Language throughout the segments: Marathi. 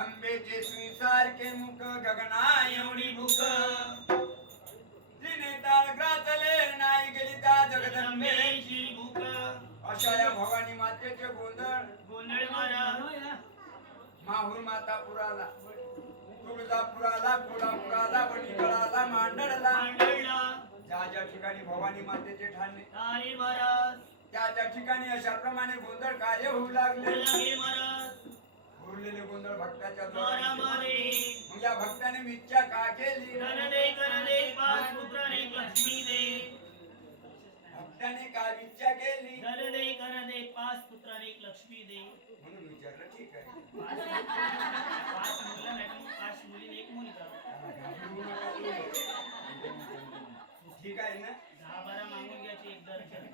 आंबेचे सुईसारखे मुख गगना एवढी भूक तिने ताळ ग्रासले नाही गेली त्या जगदंबेची भूक अशा या भवानी मातेचे गोंधळ माहूर माता पुराला तुळजापुराला कोल्हापुराला वणीगडाला मांडळला ज्या ज्या ठिकाणी भवानी मातेचे ठाणे त्या त्या ठिकाणी अशा प्रमाणे गोंधळ कार्य होऊ लागले उरलेले गोंधळ भक्ताच्या मग या भक्ताने इच्छा का केली भक्ताने काय इच्छा केली पाच पुत्र एक लक्ष्मी दे म्हणून विचारलं ठीक आहे पाच मुलं नाही पाच मुली एक मुलगा ठीक आहे ना 10-12 मागून घ्यायचे एक दर्शन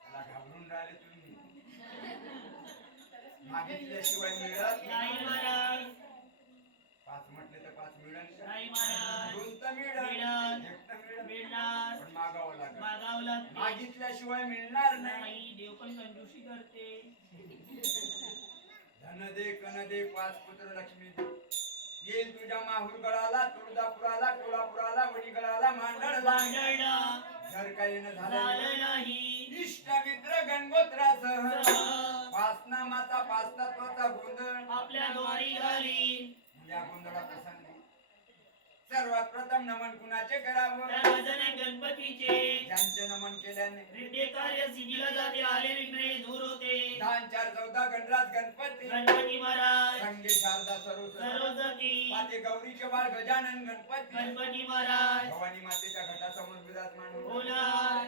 त्याला घाबरून राहिले तुम्ही मागितल्याशिवाय मिळत नाही महाराज 5 म्हटले तर 5 मिळेल नाही महाराज 2 तर मिळेल 1 तर मिळणार पण मागावं लागेल लागते मागितल्याशिवाय मिळणार नाही देव पण कंजूसी करते धन दे कन दे 5 पुत्र लक्ष्मी दे येईल तुझ्या माहूर गडाला तुळजापुराला कोल्हापुराला वणीगडाला मांडळला जर काही न झालं नाही इष्ट मित्र गणगोत्रासह पाचनामाचा पाच तत्वाचा गोंधळ आपल्या द्वारी आली या गोंधळा प्रसंगी सर्वात प्रथम नमन कुणाचे करावं गणपतीचे ज्यांचे नमन केल्याने कार्य सिद्धीला जाते आले विघ्ने दूर होते 10 4 14 गणराज गणपती महाराज संगे शारदा सरस्वती माते गौरीचे बाळ गजानन गणपती महाराज भवानी मातेच्या घटासमोर विराजमान होणार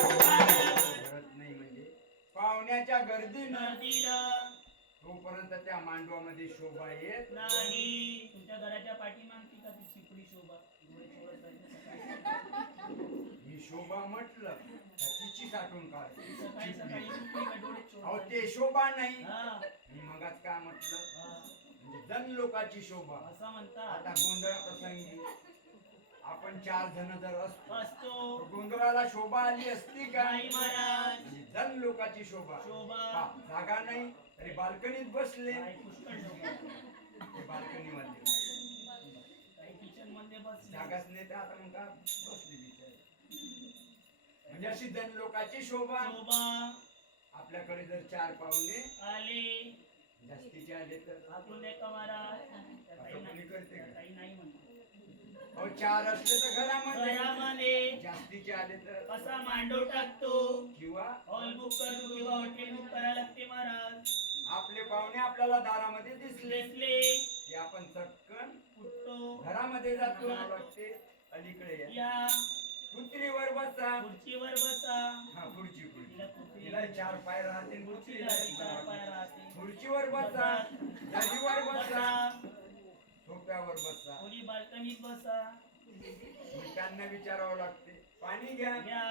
घडत नाही म्हणजे पाहुण्याच्या गर्दीनं तोपर्यंत त्या मांडवामध्ये शोभा येत नाही. तुमच्या घराच्या पाठीमागची का ती चिपडी शोभा डोळे चोळत राहते मी शोभा म्हटलं तर तिची साठवून काढ सकाळी सकाळी उठली का डोळे अहो चोळत ते शोभा नाही हा, मी मगाच काय म्हटलं हा, म्हणजे जन लोकाची शोभा असं म्हणतात. आता गोंधळ प्रसंगी आपण 4 जण जर असतो असतो तर गोंधळाला शोभा आली असती का नाही महाराज. म्हणजे जन लोकाची शोभा शोभा. पहा, जागा नाही तरी बाल्कनीत बसले काही पुष्कळ शोभा. ते बाल्कनी मध्ये काही किचन मध्ये बसले. जागाच नाही तर आता मग का बसली बिचारी म्हणजे अशी जन लोकाची शोभा शोभा आपल्याकडे जर 4 पाहुणे आले जास्तीचे आले तर आखून दे का महाराज. त्या ताई असं नाही- कोणी करते का? त्या ताई नाही म्हणतो. अहो 4 असले तर घरामध्ये घरामध्ये जास्तीचे आले तर कसा मांडव टाकतो. किंवा हॉल बुक करतो किंवा हॉटेल बुक करायला लागते महाराज. आपले पाहुणे आपल्याला दारामध्ये दिसले दिसले की आपण चटकन उठतो. घरामध्ये जातो वाटते अलीकडे या. या खुर्चीवर बसा खुर्चीवर बसा. हा खुर्ची तिला खुर्ची- तिला 4 पाय राहते खुर्चीला चार पाय राहते. खुर्चीवर बसा गादीवर बसा बसा. सोफ्यावर बसा कोणी बाल्कनीत बसा. मग त्यांना विचारावं लागते पाणी घ्या घ्या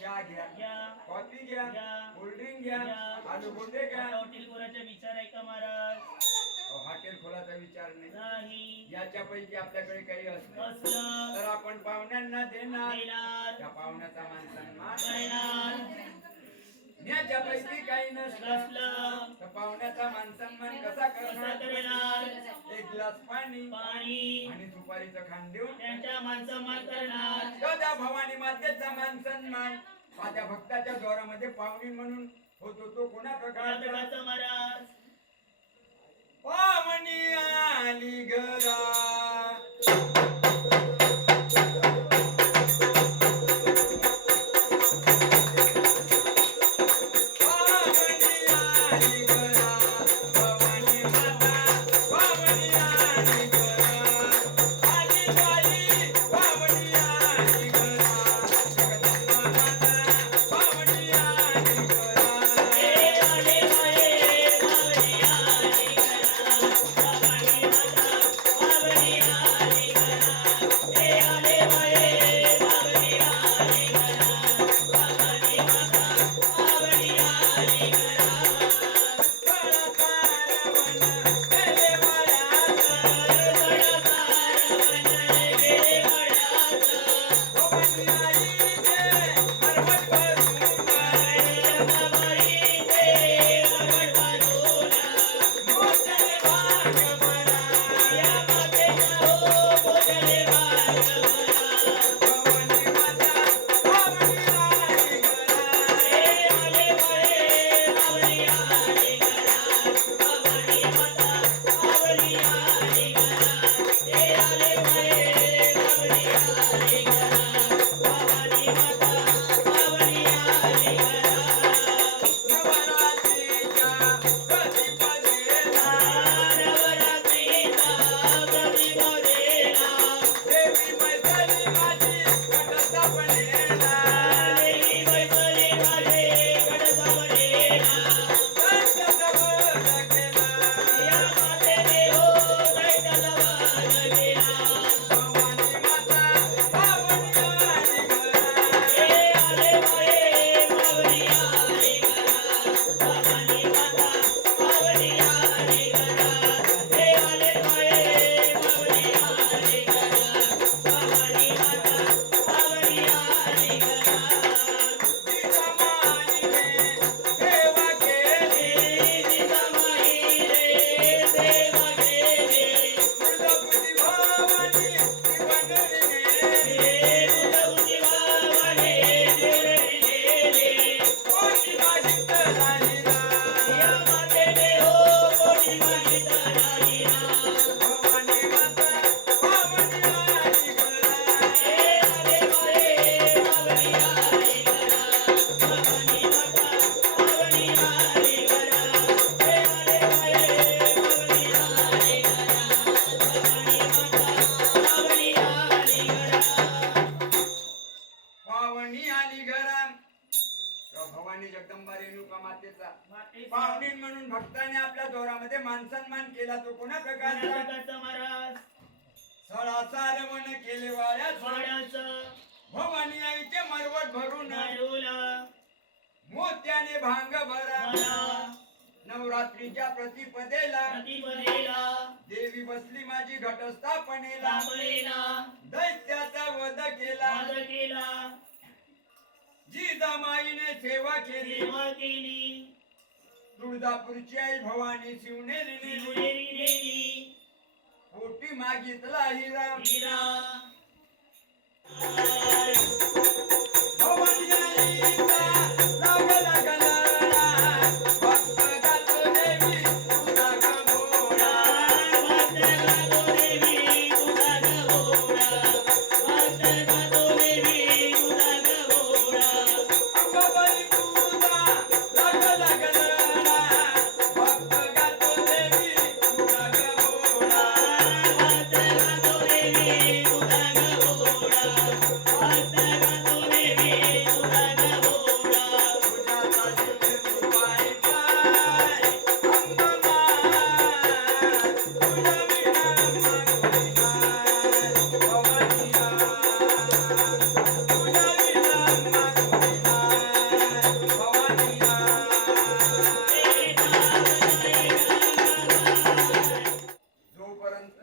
चहा घ्या घ्या कॉफी घ्या घ्या. कोल्ड्रिंक घ्या घ्या. आलू बोंडे घ्या आता हॉटेल कोणाचा विचार आहे का महाराज. अहो, हॉटेल खोलाचा विचार नाही नाही. याच्यापैकी आपल्याकडे काही असलं असलं तर आपण पाहुण्यांना देणार देणार त्या पाहुण्याचा मान सन्मान करणार. याच्यापैकी काही नसलं असलं तर पाहुण्याचा मान सन्मान कसा कसं करणार करणार. एक ग्लास पाणी पाणी आणि सुपारीचं खांड देऊन त्यांच्या माणसं करणार. सदा भवानी मातेचा मान सन्मान माझ्या भक्ताच्या द्वारामध्ये पाहुणी म्हणून होतो तो कोणा प्रकारचा कोणाचं महाराज. पावनी आली घरा पावनी आली घरा भवानी माता पावनी आली घरा आली बाई पावनी आली घरा जगदंबा माता पावनी आली घरा आले बाये बावरी आली घरा. बावरी माता बावरी आली घरा. देवी बैसले माझे गडगवळेला. या मातेने हो दैत्याचा वध केला. हे आले माये मावली आली घरात. भवानी माता मावली आली घरात. हे आले माये मावली आली घरात. भवानी माता मावली आली घरात. जिजामाई रे देवा गेले. हे तुझं भावाने देवळी नेले. या मातेने हो कोणी मागितलं नाही ना. हे आले माये मावली आली घरात. भवानी माता मावली आली घरात. हे आले माये मावली आली घरात. भवानी माता मावली आली घरात. पावणी आली घरात भवानी जगदंबा रेणुका मातेचा पाहुणी म्हणून भक्ताने आपल्या दोरामध्ये मानसन्मान केला. तो कोणा प्रकारचा कर्नाटकाचा महाराज सळासार मन केले वाळ्यात वाड्याचं भवानी आईचे मरवट भरून नारूला मोत्याने भांग भरा मला नवरात्रीच्या प्रतिपदेला प्रतिपदेला देवी बसली माझी घटस्थापनेला लांबलेला दैत्याचा वध केला. वाद केला. जिजामाईने सेवा केली. सेवा केली. तुळजापूरची आई भवानी शिवनेरी शिवनेरी नेली. पोटी मागितला हिरा हिरा भवानी आईचा लागला गलाला भक्त गातो देवी तुझा गमोडा. भक्त गातो देवी तुझा गहोडा. भक्त गातो देवी तुझा गहोडा. अंबाबाई तुझा लागला गलाला भक्त गातो देवी तुझा गमोडा. भक्त गातो देवी तुझा गहोडा. भक्त गातो देवी तुझा गहोडा. तुझ्या दासीने तू पाय पाय अंबाबा तुझ्या विना मागोरी नाय भवानी तुझ्या विना मागोरी नाय भवानी जोपर्यंत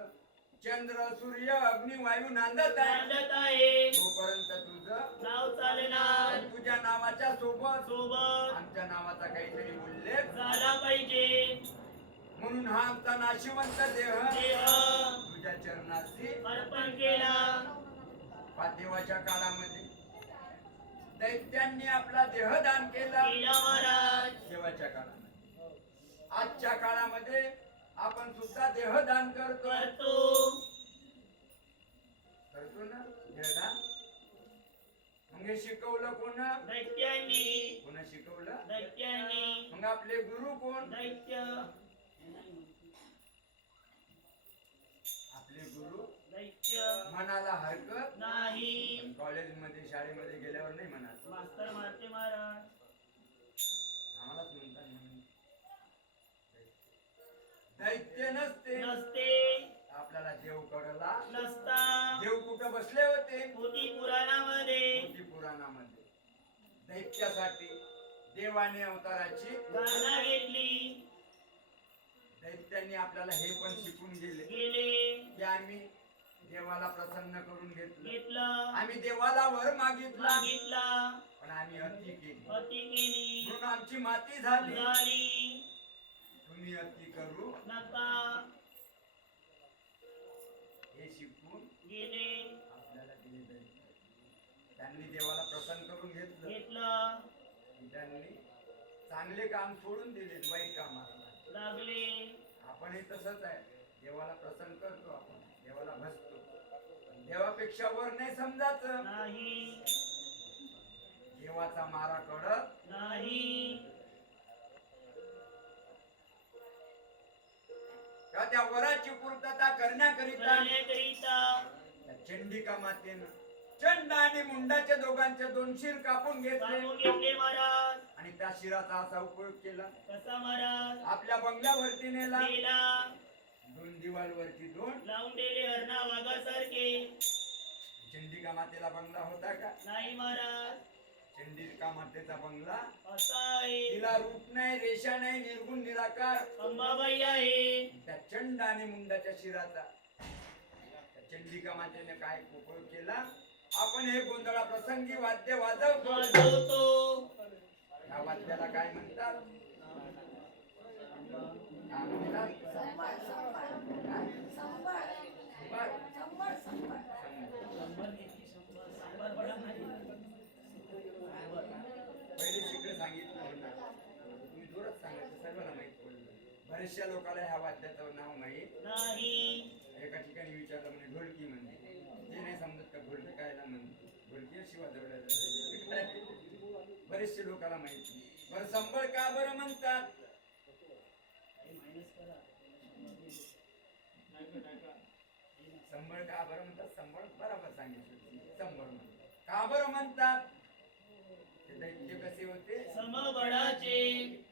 चंद्र सूर्य अग्नी वायू नांदत आहे नांदत आहे. तोपर्यंत तुझं नाव चालणार. तुझ्या नावाच्या सोबत सोबत आमच्या नावाचा काहीतरी उल्लेख झाला पाहिजे. म्हणून हा आमचा नाशिवंत देह देह तुझ्या चरणाशी अर्पण केला. देवाच्या काळामध्ये दैत्यांनी आपला देहदान केला. केला महाराज. देवाच्या काळामध्ये आजच्या काळामध्ये आपण सुद्धा देहदान करतो करतो. करतो ना देहदान. मग हे शिकवलं कोण दैत्यांनी. कोण शिकवलं दैत्यांनी. मग आपले गुरु कोण दैत्य. आपले गुरु दैत्य मनाला हरकत नाही. कॉलेजमध्ये शाळेमध्ये गेल्यावर नाही म्हणत मास्तर मारते महाराज. आम्हालाच म्हणतात म्हणून दैत्य नसते नसते. आपल्याला देव कळला. नसता. देव कुठं बसले होते पोथी पुराणामध्ये मोठी पुराणामध्ये. दैत्यासाठी देवाने अवताराची गाणं घेतली. दैत्यांनी आपल्याला हे पण शिकून गेले गेले. की आम्ही देवाला प्रसन्न करून घेतलं. घेतलं. आम्ही देवाला वर मागितला मागितला. पण आम्ही अति केली अति केली. म्हणून आमची माती झाली. झाली. तुम्ही अति करू नका. हे शिकून गेले. आपल्याला दिले दैत्य. त्यांनी देवाला प्रसन्न करून घेतलं. घेतलं. त्यांनी चांगले काम सोडून दिले वाईट कामाला लागले. आपणही तसंच आहे. देवाला प्रसन्न करतो आपण देवाला भजतो पण देवापेक्षा वर नाही समजायचं. नाही. देवाचा मारा कळत नाही. का त्या वराची पूर्तता करण्याकरिता करण्याकरिता त्या चंडिका मातेनं चंड आणि मुंडाच्या दोघांचे 2 शिर कापून घेतले कापून घेतले महाराज. आणि त्या शिराचा असा उपयोग केला कसा महाराज? आपल्या बंगल्यावरती नेला केला. 2 दिवालवरती 2 लावून दिले हरणा वाघासारखे. चंडिका मातेला बंगला होता का? नाही महाराज. चंडिका मातेचा बंगला असा आहे. तिला रूप नाही, रेषा नाही, निर्गुण निराकार. अंबाबाई आहे. त्या चंड आणि मुंडाच्या शिराचा त्या चंडिका मातेने काय उपयोग केला? आपण हे गोंधळा प्रसंगी वाद्य वाजवतो. वाजवतो. या वाद्याला काय म्हणतात? काय म्हणतात? शंभर घेतली, शंभर बडा नाही. पहिले शिकडे सांगितलं होतं. तुम्ही जोरात सांगायचं, सर्वांना माहित पडलं. बऱ्याचशा लोकांना ह्या वाद्याचं नाव माहित नाही. एका ठिकाणी विचारलं म्हणजे ढोलकी म्हणते. ते नाही समजत का ढोलकी कायला म्हणते? ढोलकी अशी वाजवल्या जाते. बरेचशे लोकांना माहिती. बरं संबळ का बरं म्हणतात? मायनस करा. संबळ का बरं म्हणतात? संबळ बरोबर सांगितलं. संबळ म्हणतात. का बरं म्हणतात? ते दैत्य कसे होते? समबळाचे.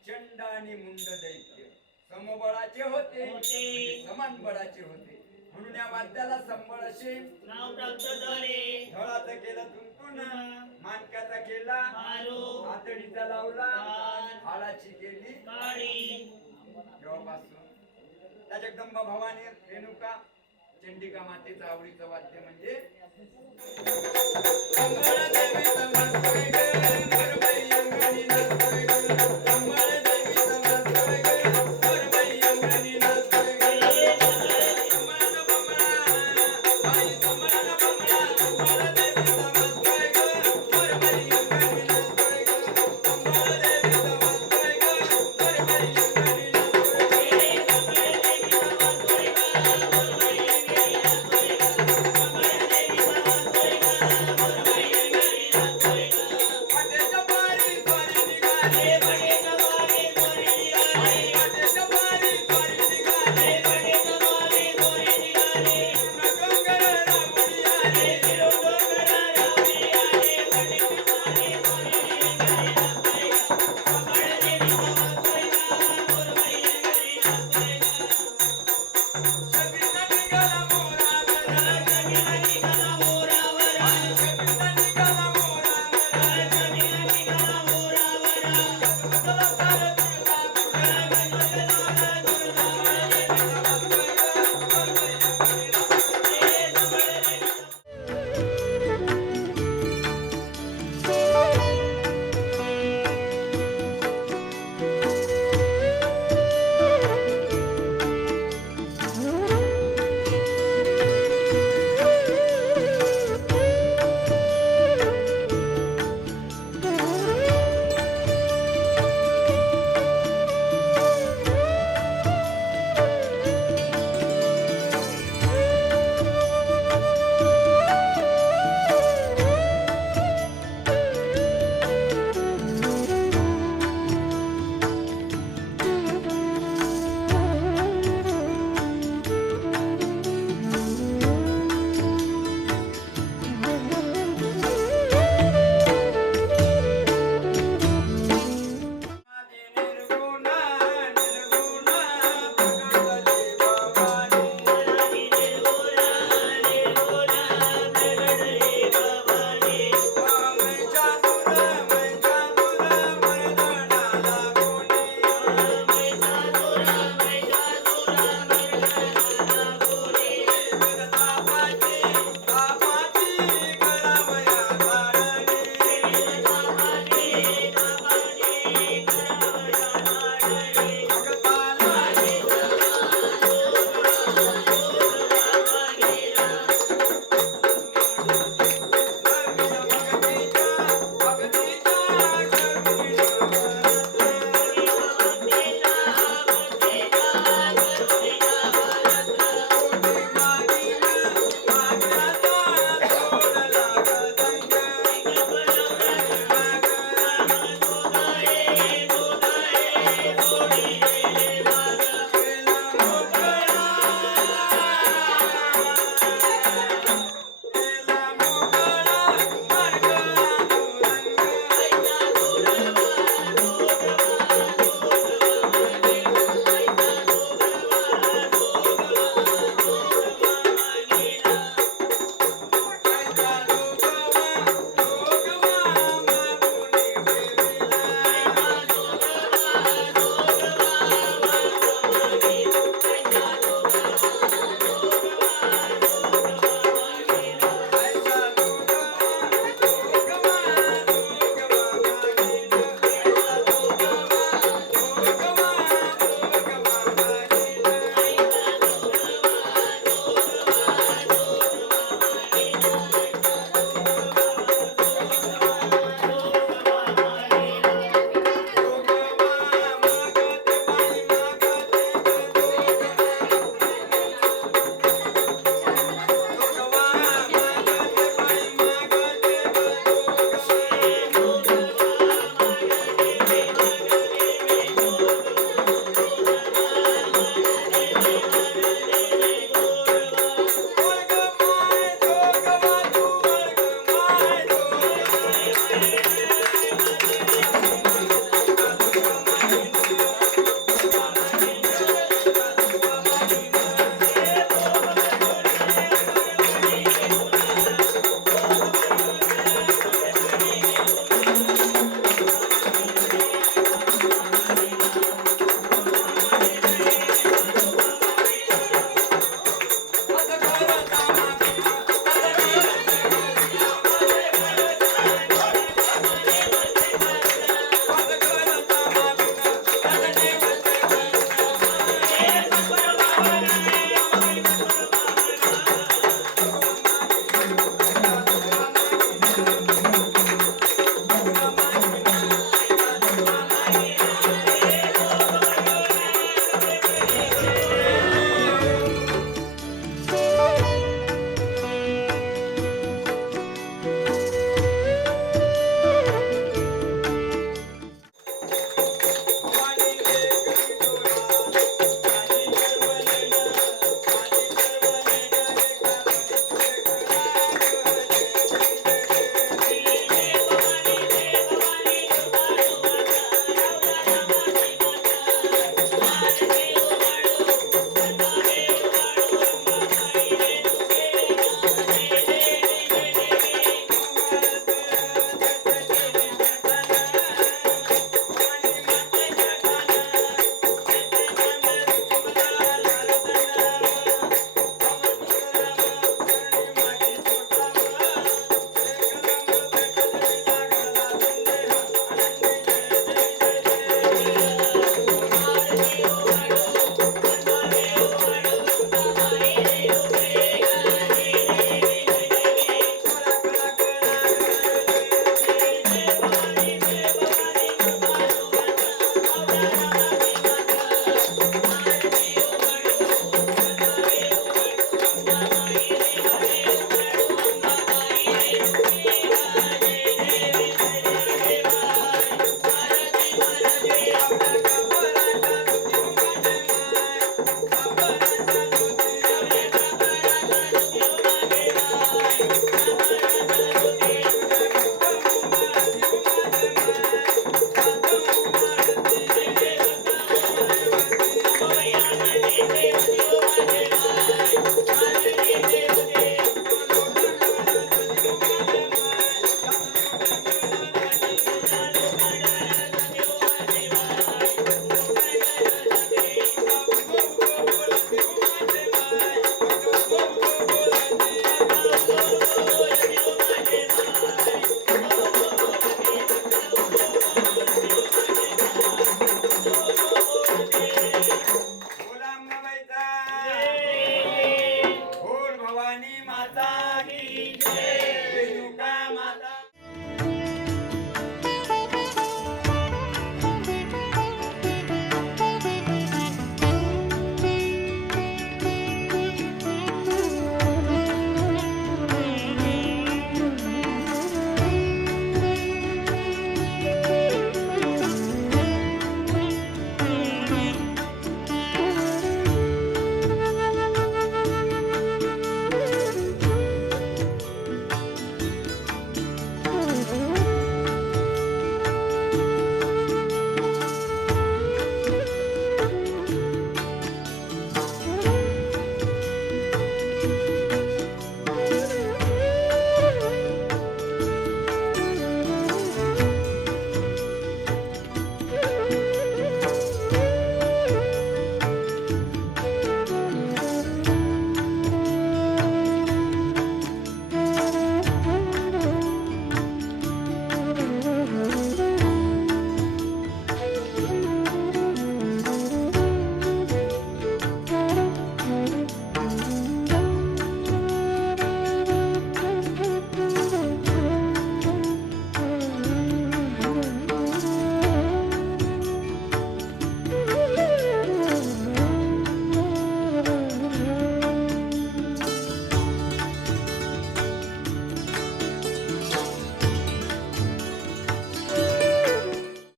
चंड आणि मुंड दैत्य समबळाचे होते, म्हणजे समान बळाचे होते. म्हणून या वाद्याला संबळ असे नाव प्राप्त झाले. धडाचं केलं तुंतुन, मानकाचा केला मारू. आतडीचा लावला, हाडाची केली काळी. तेव्हापासून त्या जगदंबा भवानी रेणुका चंडिका मातेचं आवडीचं वाद्य म्हणजे मंगळ देवीचं वाद्य.